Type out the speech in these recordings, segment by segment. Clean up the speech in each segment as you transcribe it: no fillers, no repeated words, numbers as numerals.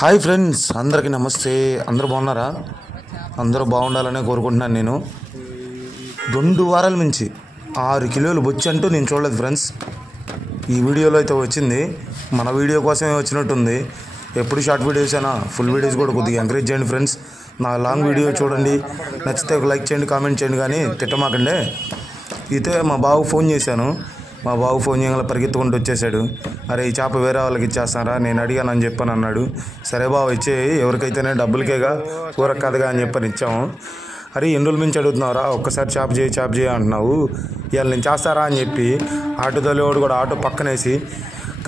Hi friends, అందరికీ నమస్తే. అందరూ బాగున్నారా? అందరూ బాగుండాలనే కోరుకుంటున్నాను. నేను 2 వారాల నుంచి 6 కిలోలు బొచ్చు అంటూ నేను చూడలేదు ఫ్రెండ్స్. ఈ వీడియోలో అయితే వచ్చింది. మన వీడియో కోసమే వచ్చినట్టుంది. ఎప్పుడు షార్ట్ వీడియోస్ అయినా ఫుల్ వీడియోస్ కూడా కొద్దిగా ఎంకరేజ్ చేయండి ఫ్రెండ్స్. నా లాంగ్ వీడియో చూడండి, నచ్చితే ఒక లైక్ చేయండి, కామెంట్ చేయండి, కానీ తిట్టమాకండి. అయితే మా బావకు ఫోన్ చేశాను. మా బాబు ఫోన్ చేయగల పరిగెత్తుకుంటూ వచ్చేసాడు. అరే, ఈ చేప వేరే వాళ్ళకి ఇచ్చేస్తారా, నేను అడిగాను అని చెప్పని అన్నాడు. సరే బాబు, ఇచ్చేయి, ఎవరికైతేనే డబ్బులకేగా, కూర కదగా అని చెప్పని ఇచ్చాము. అరే, ఎన్ని రోజుల నుంచి అడుగుతున్నావురా, ఒక్కసారి చేప చేయి అంటున్నావు, ఇవాళ నేను చేస్తారా అని చెప్పి ఆటో తోలేవాడు కూడా ఆటో పక్కనేసి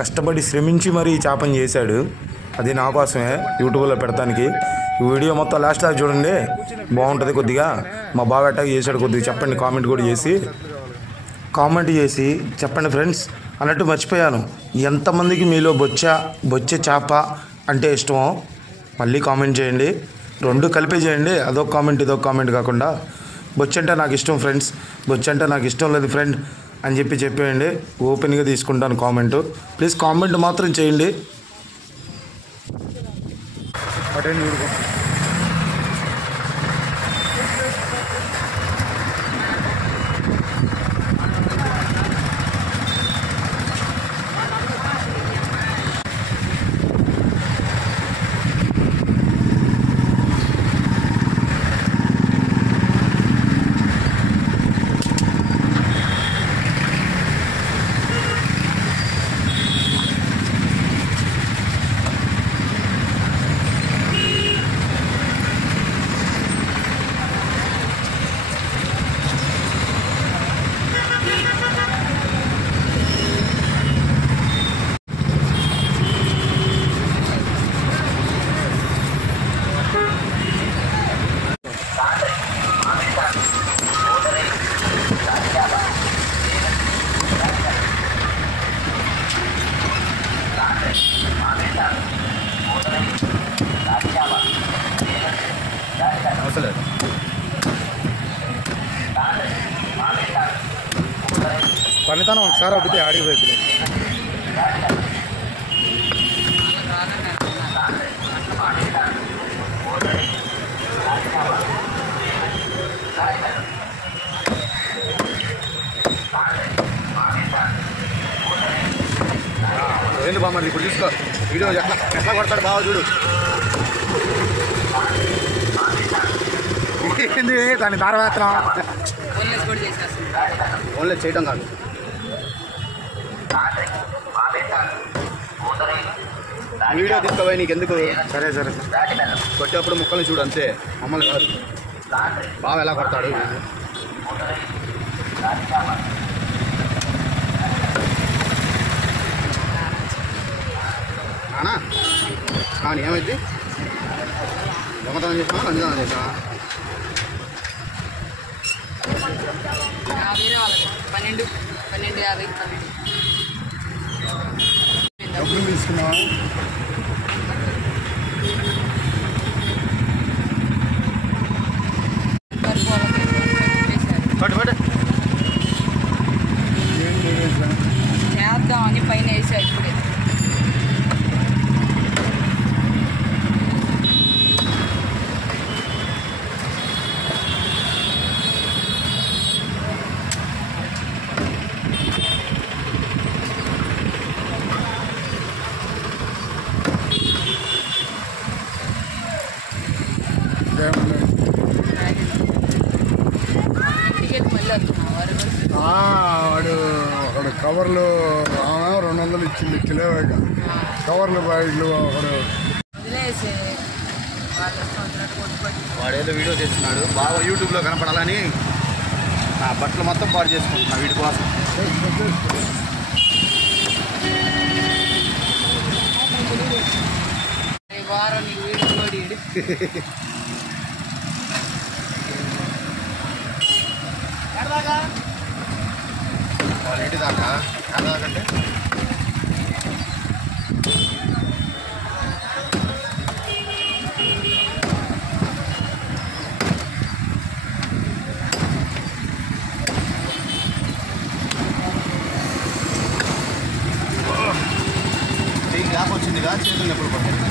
కష్టపడి శ్రమించి మరీ ఈ చేపని చేశాడు. అది నా కోసమే యూట్యూబ్లో పెడతానికి. ఈ వీడియో మొత్తం లాస్ట్ దాకా చూడండి, బాగుంటుంది. కొద్దిగా మా బాగా అటాక్ చేశాడు, కొద్దిగా చెప్పండి, కామెంట్ కూడా చేసి చెప్పండి ఫ్రెండ్స్. అన్నట్టు మర్చిపోయాను, ఎంతమందికి మీలో బొచ్చే చేప అంటే ఇష్టమో మళ్ళీ కామెంట్ చేయండి. 2 కలిపి చేయండి, అదొక కామెంట్ ఇదొక కామెంట్ కాకుండా. బొచ్చంటే నాకు ఇష్టం ఫ్రెండ్స్, బొచ్చంటే నాకు ఇష్టం లేదు ఫ్రెండ్ అని చెప్పేయండి. ఓపెన్గా తీసుకుంటాను కామెంటు. ప్లీజ్ కామెంట్ మాత్రం చేయండి. పనితనం ఒకసారి అడిగితే ఆడిపోతుంది. ఏంది బామ్మ, ఇప్పుడు చూసుకో వీడియో ఎట్లా కొడతాడు బావ, చూడు. ఏంది దాన్ని దారవేత్తనం, ఓన్లీ చేయటం కాదు. వీడియో తీసుకోవాలి నీకు ఎందుకు? సరే కొట్టేప్పుడు ముక్కలు చూడు అంతే, మమ్మల్ని కాదు. బాగా ఎలా కొడతాడు నానా. ఏమైంది? దొంగతనం చేసినా, నందిదనం చేసినా? 12:50 డబ్బులు తీసుకున్నావా? చేద్దామని పైన వేసా. ఇప్పుడే వాడు ఒకడు కవర్లు 200 ఇచ్చింది కిలో కవర్లు బాయిలు. వాడేదో వీడియో చేస్తున్నాడు, బాగా యూట్యూబ్లో కనపడాలని నా బట్టలు మొత్తం పాడు చేసుకుంటున్నా వీడి కోసం. వారం వాళ్ళ ఇంటి దాకా ఎలాగంటే గ్యాప్ వచ్చిందిగా, చేతులు ఎప్పుడు పడుతుంది.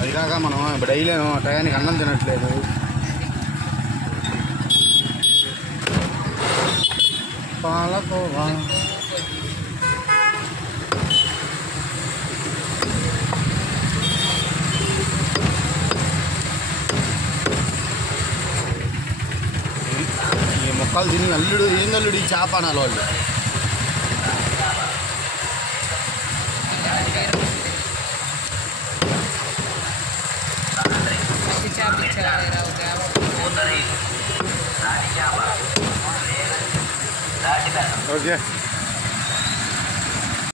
అది కాక మనం ఇప్పుడు డైలీ టయానికి అన్నం తినట్లేదు. పాలకోవా ఈ మొక్కలు తిని అల్లుడు ఏం అల్లుడు ఈ చేప అనాలి వాళ్ళు. మంచి చేపలు ఇచ్చారు ఓకే